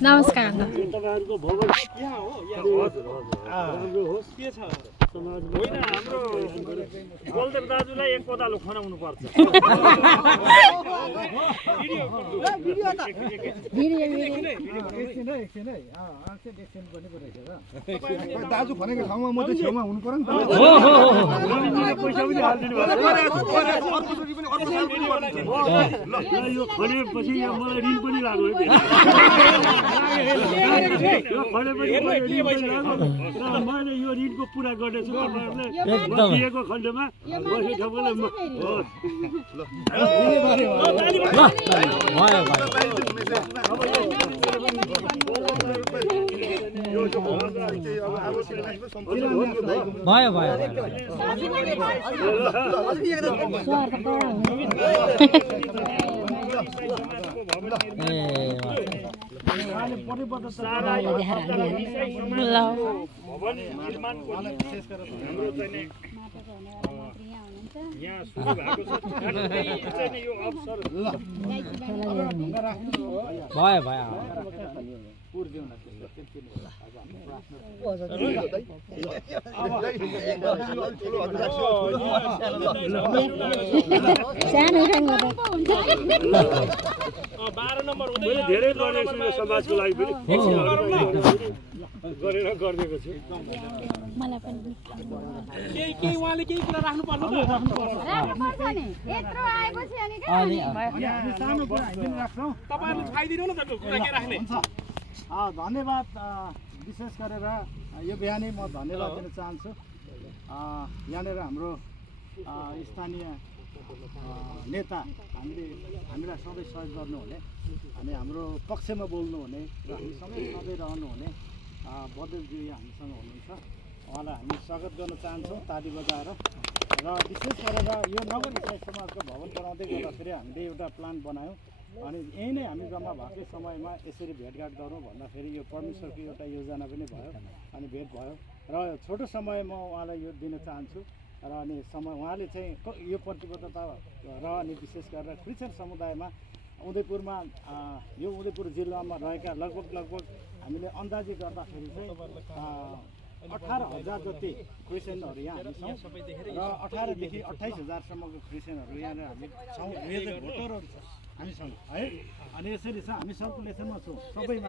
नमस्कार तपाईहरुको भवन यहाँ हो राम्रो होस् के छ समाजमा होइन हाम्रो बलदेव दाजुलाई एक कोदालो खनाउनु पर्छ दाजु भनेको ठाउँमा म चाहिँ छेउमा हुनु पर्यो नि त पैसा पनि हाल्दिनु भयो यो खनेपछि यहाँ मलाई ऋण पनि लाग्यो मैले यो ऋणको पुरा गर्नेछु तपाईँहरूले दिएको खण्डमा बसेको ठाउँलाई यहाँ सुरु भएको छ यो अवसर धेरै गरेको छु समाजको लागि पनि गरेर गरिदिएको छु मलाई पनि केही उहाँले केही कुरा राख्नु पर्छ नि यत्रो आएपछि अनि के सानो कुरा हामी राख्छौँ तपाईहरुले खाइदिनु न त कुरा के राख्ने धन्यवाद विशेष गरेर यो बिहानै म धन्यवाद दिन चाहन्छु यहाँनिर हाम्रो स्थानीय नेता हामीलाई सबै सहयोग गर्नुहुने अनि हाम्रो पक्षमा बोल्नुहुने र हामी सबै सधैँ रहनुहुने बलदेवजी हामीसँग हुनुहुन्छ उहाँलाई हामी स्वागत गर्न चाहन्छौँ ताली बजाएर र विशेष गरेर यो नगर इसाई समाजको भवन बनाउँदै गर्दाखेरि हामीले एउटा प्लान बनायौँ अनि यही नै हामी जम्मा भएकै समयमा यसरी भेटघाट गरौँ भन्दाखेरि यो परमेश्वरको एउटा योजना पनि भयो अनि भेट भयो र छोटो समय म उहाँलाई यो दिन चाहन्छु र अनि समय उहाँले चाहिँ यो प्रतिबद्धता र अनि विशेष गरेर क्रिस्चियन समुदायमा उदयपुरमा यो उदयपुर जिल्लामा रहेका लगभग हामीले अन्दाजी गर्दाखेरि चाहिँ 18,000 जति क्रिस्चियनहरू यहाँ हामी छौँ र 18 देखि 28,000सम्मको क्रिस्चियनहरू यहाँनिर हामी छौँ भोटरहरू छ हामीसँग है अनि यसरी छ हामी सर्कुलेसनमा छौँ सबैमा